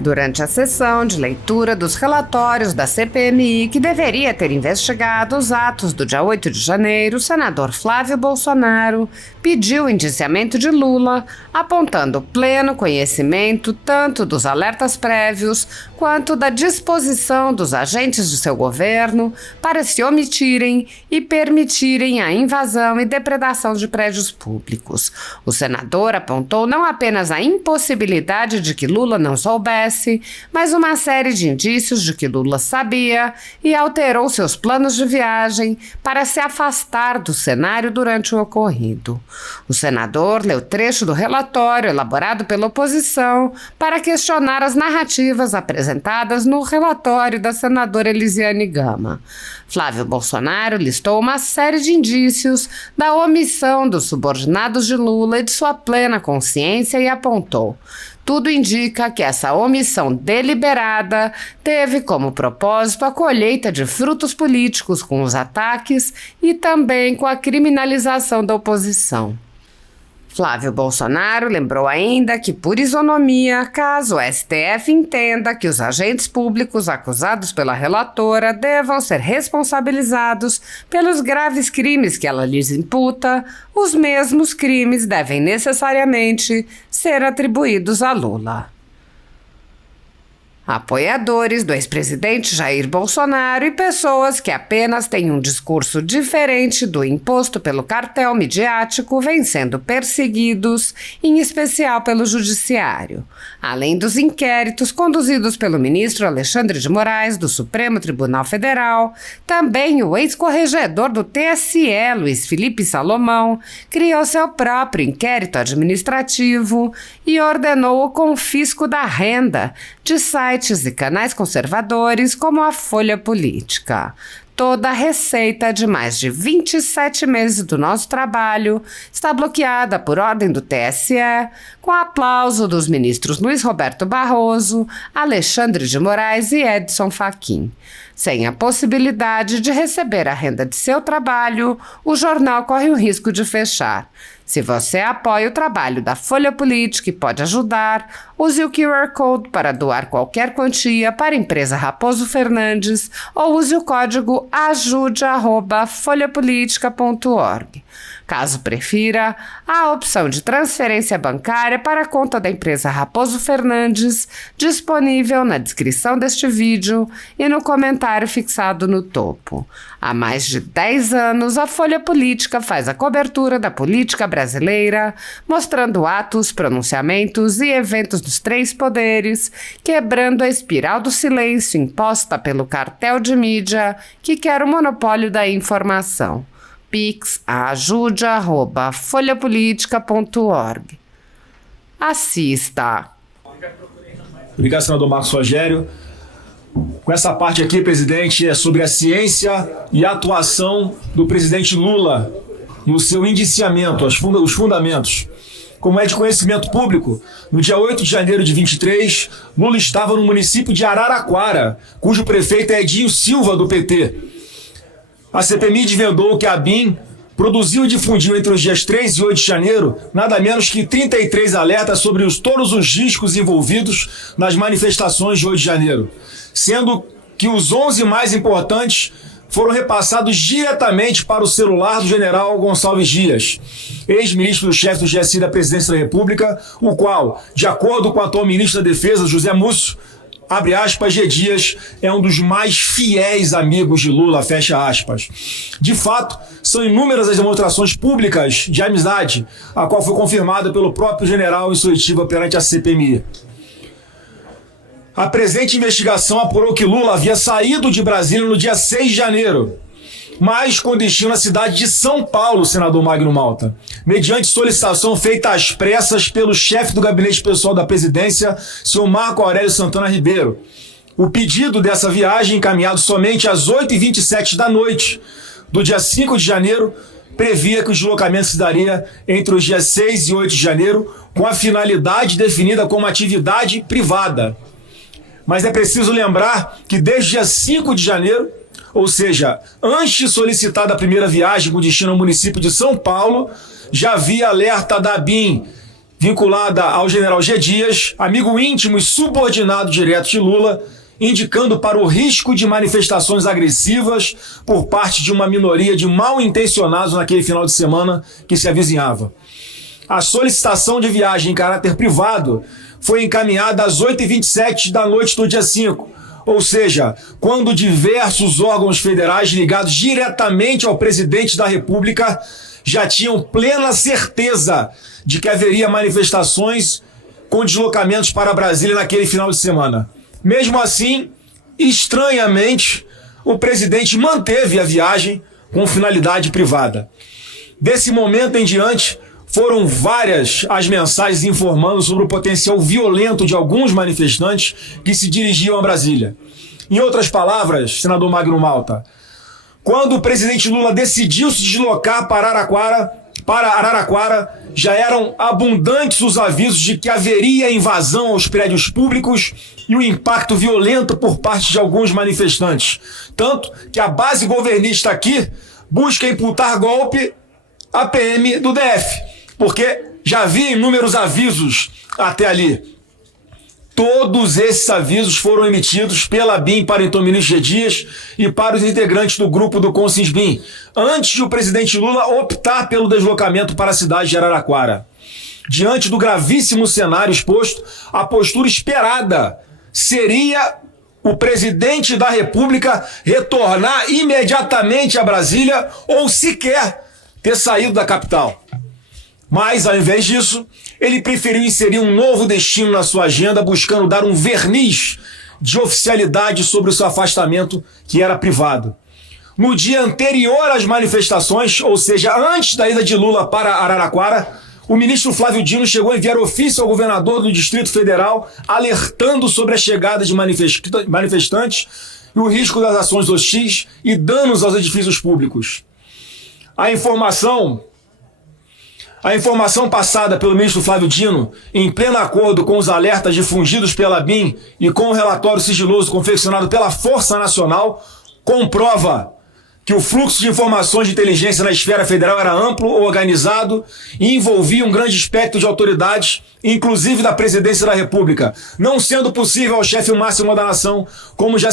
Durante a sessão de leitura dos relatórios da CPMI, que deveria ter investigado os atos do dia 8 de janeiro, o senador Flávio Bolsonaro pediu o indiciamento de Lula, apontando pleno conhecimento tanto dos alertas prévios quanto da disposição dos agentes de seu governo para se omitirem e permitirem a invasão e depredação de prédios públicos. O senador apontou não apenas a impossibilidade de que Lula não soubesse, mas uma série de indícios de que Lula sabia e alterou seus planos de viagem para se afastar do cenário durante o ocorrido. O senador leu trecho do relatório elaborado pela oposição para questionar as narrativas apresentadas no relatório da senadora Elisiane Gama. Flávio Bolsonaro listou uma série de indícios da omissão dos subordinados de Lula e de sua plena consciência e apontou: tudo indica que essa omissão deliberada teve como propósito a colheita de frutos políticos com os ataques e também com a criminalização da oposição. Flávio Bolsonaro lembrou ainda que, por isonomia, caso o STF entenda que os agentes públicos acusados pela relatora devam ser responsabilizados pelos graves crimes que ela lhes imputa, os mesmos crimes devem necessariamente ser atribuídos a Lula. Apoiadores do ex-presidente Jair Bolsonaro e pessoas que apenas têm um discurso diferente do imposto pelo cartel midiático vêm sendo perseguidos, em especial pelo judiciário. Além dos inquéritos conduzidos pelo ministro Alexandre de Moraes, do Supremo Tribunal Federal, também o ex-corregedor do TSE, Luiz Felipe Salomão, criou seu próprio inquérito administrativo e ordenou o confisco da renda de sites e canais conservadores como a Folha Política. Toda a receita de mais de 27 meses do nosso trabalho está bloqueada por ordem do TSE, com aplauso dos ministros Luiz Roberto Barroso, Alexandre de Moraes e Edson Fachin. Sem a possibilidade de receber a renda de seu trabalho, o jornal corre o risco de fechar. Se você apoia o trabalho da Folha Política e pode ajudar, use o QR Code para doar qualquer quantia para a empresa Raposo Fernandes ou use o código ajude@folhapolitica.org. Caso prefira, há a opção de transferência bancária para a conta da empresa Raposo Fernandes, disponível na descrição deste vídeo e no comentário fixado no topo. Há mais de 10 anos, a Folha Política faz a cobertura da política brasileira, mostrando atos, pronunciamentos e eventos dos três poderes, quebrando a espiral do silêncio imposta pelo cartel de mídia que quer o monopólio da informação. pix@ajude@folhapolitica.org. Assista. Obrigado, senador Marcos Rogério. Com essa parte aqui, presidente, é sobre a ciência e a atuação do presidente Lula e o seu indiciamento, os fundamentos. Como é de conhecimento público, no dia 8 de janeiro de 23, Lula estava no município de Araraquara, cujo prefeito é Edinho Silva, do PT. A CPMI desvendou que a ABIN produziu e difundiu entre os dias 3 e 8 de janeiro nada menos que 33 alertas sobre todos os riscos envolvidos nas manifestações de 8 de janeiro, sendo que os 11 mais importantes foram repassados diretamente para o celular do general Gonçalves Dias, ex-ministro do chefe do GSI da Presidência da República, o qual, de acordo com o atual ministro da Defesa, José Múcio, abre aspas, G. Dias é um dos mais fiéis amigos de Lula, fecha aspas. De fato, são inúmeras as demonstrações públicas de amizade, a qual foi confirmada pelo próprio general em sua oitiva perante a CPMI. A presente investigação apurou que Lula havia saído de Brasília no dia 6 de janeiro, mas com destino na cidade de São Paulo, senador Magno Malta, mediante solicitação feita às pressas pelo chefe do gabinete pessoal da presidência, senhor Marco Aurélio Santana Ribeiro. O pedido dessa viagem, encaminhado somente às 8h27 da noite do dia 5 de janeiro, previa que o deslocamento se daria entre os dias 6 e 8 de janeiro, com a finalidade definida como atividade privada. Mas é preciso lembrar que desde o dia 5 de janeiro, ou seja, antes de solicitar a primeira viagem com destino ao município de São Paulo, já havia alerta da ABIN vinculada ao general G. Dias, amigo íntimo e subordinado direto de Lula, indicando para o risco de manifestações agressivas por parte de uma minoria de mal-intencionados naquele final de semana que se avizinhava. A solicitação de viagem em caráter privado foi encaminhada às 8h27 da noite do dia 5, ou seja, quando diversos órgãos federais ligados diretamente ao presidente da República já tinham plena certeza de que haveria manifestações com deslocamentos para Brasília naquele final de semana. Mesmo assim, estranhamente, o presidente manteve a viagem com finalidade privada. Desse momento em diante, foram várias as mensagens informando sobre o potencial violento de alguns manifestantes que se dirigiam a Brasília. Em outras palavras, senador Magno Malta, quando o presidente Lula decidiu se deslocar para Araraquara, já eram abundantes os avisos de que haveria invasão aos prédios públicos e o impacto violento por parte de alguns manifestantes. Tanto que a base governista aqui busca imputar golpe à PM do DF, porque já havia inúmeros avisos até ali. Todos esses avisos foram emitidos pela BIM para então o ministro G. Dias e para os integrantes do grupo do Consins-BIM, antes de o presidente Lula optar pelo deslocamento para a cidade de Araraquara. Diante do gravíssimo cenário exposto, a postura esperada seria o presidente da República retornar imediatamente a Brasília ou sequer ter saído da capital. Mas, ao invés disso, ele preferiu inserir um novo destino na sua agenda, buscando dar um verniz de oficialidade sobre o seu afastamento, que era privado. No dia anterior às manifestações, ou seja, antes da ida de Lula para Araraquara, o ministro Flávio Dino chegou a enviar ofício ao governador do Distrito Federal, alertando sobre a chegada de manifestantes e o risco das ações hostis e danos aos edifícios públicos. A informação passada pelo ministro Flávio Dino, em pleno acordo com os alertas difundidos pela BIM e com o relatório sigiloso confeccionado pela Força Nacional, comprova que o fluxo de informações de inteligência na esfera federal era amplo, organizado e envolvia um grande espectro de autoridades, inclusive da Presidência da República, não sendo possível ao chefe máximo da nação, como já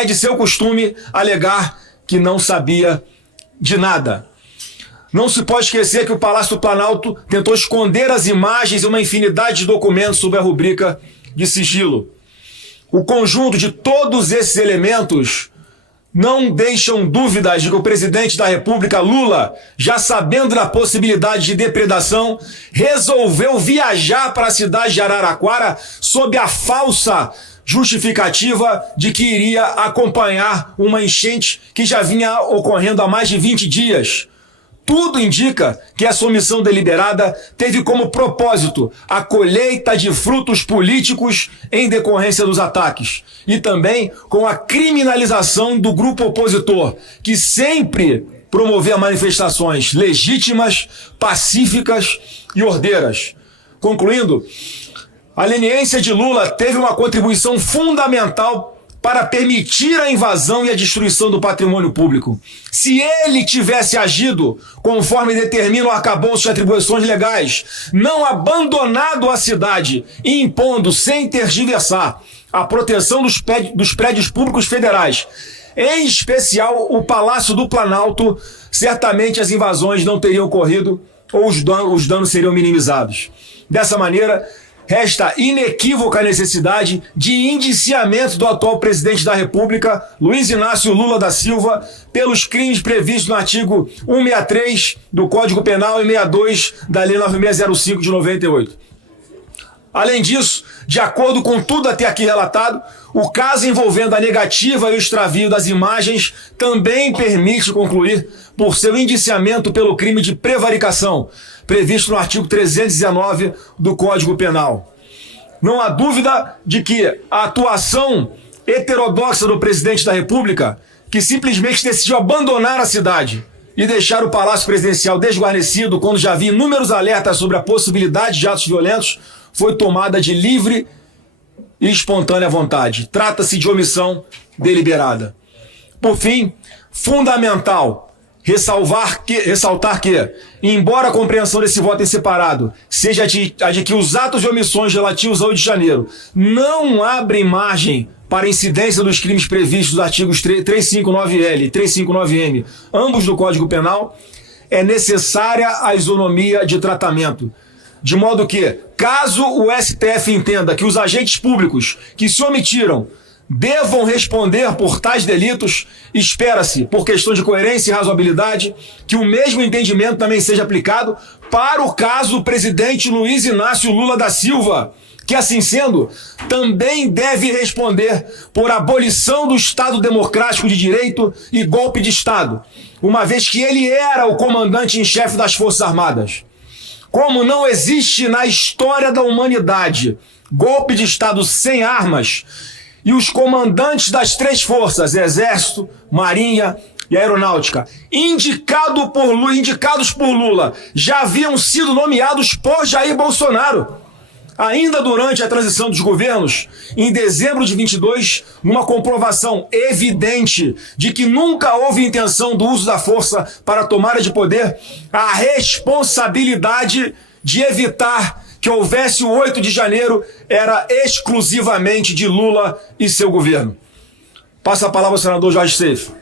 é de seu costume, alegar que não sabia de nada. Não se pode esquecer que o Palácio do Planalto tentou esconder as imagens e uma infinidade de documentos sob a rubrica de sigilo. O conjunto de todos esses elementos não deixam dúvidas de que o presidente da República, Lula, já sabendo da possibilidade de depredação, resolveu viajar para a cidade de Araraquara sob a falsa justificativa de que iria acompanhar uma enchente que já vinha ocorrendo há mais de 20 dias. Tudo indica que essa omissão deliberada teve como propósito a colheita de frutos políticos em decorrência dos ataques e também com a criminalização do grupo opositor, que sempre promovia manifestações legítimas, pacíficas e ordeiras. Concluindo, a leniência de Lula teve uma contribuição fundamental para permitir a invasão e a destruição do patrimônio público. Se ele tivesse agido conforme determina o arcabouço de atribuições legais, não abandonado a cidade e impondo, sem tergiversar, a proteção dos prédios públicos federais, em especial o Palácio do Planalto, certamente as invasões não teriam ocorrido ou os danos seriam minimizados. Dessa maneira, resta inequívoca a necessidade de indiciamento do atual presidente da República, Luiz Inácio Lula da Silva, pelos crimes previstos no artigo 163 do Código Penal e 62 da Lei 9605 de 98. Além disso, de acordo com tudo até aqui relatado, o caso envolvendo a negativa e o extravio das imagens também permite concluir por seu indiciamento pelo crime de prevaricação, previsto no artigo 319 do Código Penal. Não há dúvida de que a atuação heterodoxa do presidente da República, que simplesmente decidiu abandonar a cidade e deixar o Palácio Presidencial desguarnecido quando já havia inúmeros alertas sobre a possibilidade de atos violentos, foi tomada de livre e espontânea vontade. Trata-se de omissão deliberada. Por fim, fundamental ressaltar que, embora a compreensão desse voto em separado seja a de que os atos e omissões relativos ao 8 de janeiro não abrem margem para incidência dos crimes previstos nos artigos 359L e 359M, ambos do Código Penal, é necessária a isonomia de tratamento. De modo que, caso o STF entenda que os agentes públicos que se omitiram devam responder por tais delitos, espera-se, por questão de coerência e razoabilidade, que o mesmo entendimento também seja aplicado para o caso do presidente Luiz Inácio Lula da Silva, que, assim sendo, também deve responder por abolição do Estado Democrático de Direito e golpe de Estado, uma vez que ele era o comandante em chefe das Forças Armadas. Como não existe na história da humanidade golpe de Estado sem armas, e os comandantes das 3 forças, Exército, Marinha e Aeronáutica, indicados por Lula, já haviam sido nomeados por Jair Bolsonaro, ainda durante a transição dos governos, em dezembro de 22, numa comprovação evidente de que nunca houve intenção do uso da força para a tomada de poder, a responsabilidade de evitar que houvesse o 8 de janeiro era exclusivamente de Lula e seu governo. Passa a palavra ao senador Jorge Seif.